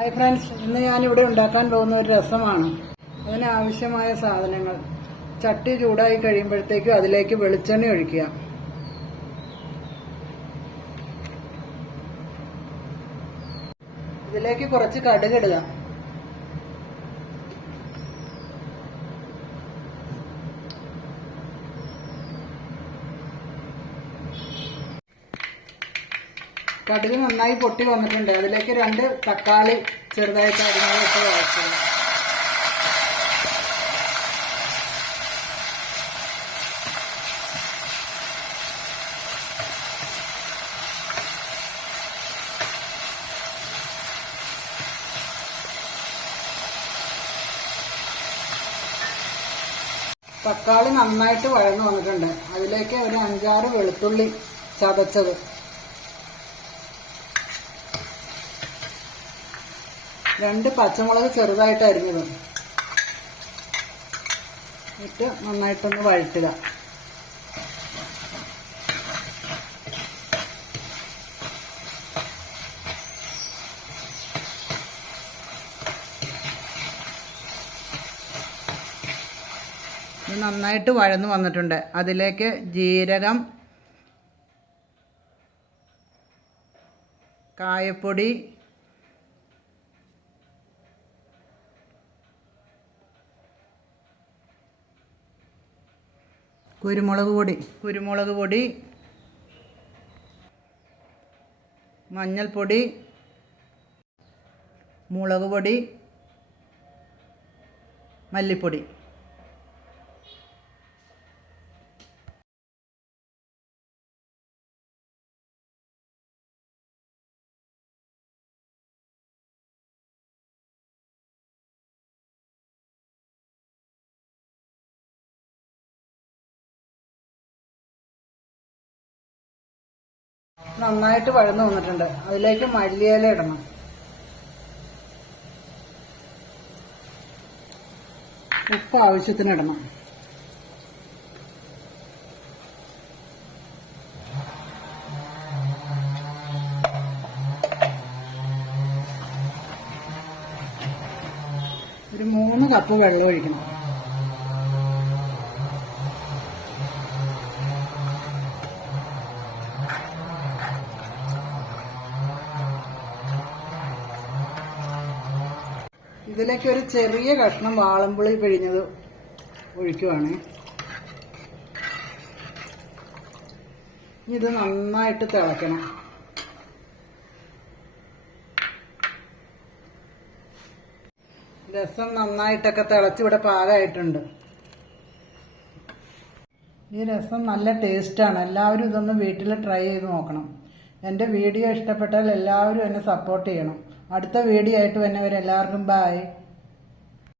Hi friends ഇന്ന് ഞാനിവിടെ ഉണ്ടാക്കാൻ പോകുന്ന ഒരു രസമാണ്. അതിനാവശ്യമായ സാധനങ്ങൾ. ചട്ടി ചൂടായി കഴിയുമ്പോഴത്തേക്കും അതിലേക്ക് വെളിച്ചെണ്ണ ഒഴിക്കുക. ഇതിലേക്ക് കുറച്ച് കടുകിടുക കടുക് നന്നായി പൊട്ടി വന്നിട്ടുണ്ട്. അതിലേക്ക് രണ്ട് തക്കാളി ചെറുതായിട്ട് അരിഞ്ഞതൊക്കെ വഴക്കുന്നു തക്കാളി നന്നായിട്ട് വഴന്നു വന്നിട്ടുണ്ട്. അതിലേക്ക് ഒരു അഞ്ചാറ് വെളുത്തുള്ളി ചതച്ചത്. രണ്ട് പച്ചമുളക് ചെറുതായിട്ട് അരിഞ്ഞത് ഇട്ട് നന്നായിട്ടൊന്ന് വഴറ്റുക. നന്നായിട്ട് വഴന്നു വന്നിട്ടുണ്ട്. അതിലേക്ക് ജീരകം കായപ്പൊടി കുരുമുളക് പൊടി. കുരുമുളക് പൊടി. മഞ്ഞൾപ്പൊടി. മുളക് പൊടി. മല്ലിപ്പൊടി. നന്നായിട്ട് വഴന്നു വന്നിട്ടുണ്ട്. അതിലേക്ക് മല്ലിയില ഇടണം. ഉപ്പ് ആവശ്യത്തിന് ഇടണം. ഒരു മൂന്ന് കപ്പ് വെള്ളം ഒഴിക്കണം. ഇതിലേക്ക് ഒരു ചെറിയ കഷ്ണം വാളമ്പുളി പിഴിഞ്ഞത് ഒഴിക്കുവാണ്. ഇത് നന്നായിട്ട് തിളക്കണം. രസം നന്നായിട്ടൊക്കെ തിളച്ച് ഇവിടെ പാകമായിട്ടുണ്ട്. ഈ രസം നല്ല ടേസ്റ്റാണ്. എല്ലാവരും ഇതൊന്ന് വീട്ടിൽ ട്രൈ ചെയ്ത് നോക്കണം. എന്റെ വീഡിയോ ഇഷ്ടപ്പെട്ടാൽ എല്ലാവരും എന്നെ സപ്പോർട്ട് ചെയ്യണം. അടുത്ത വീഡിയോ ആയിട്ട് വരുന്നവരെല്ലാവർക്കും ബായ്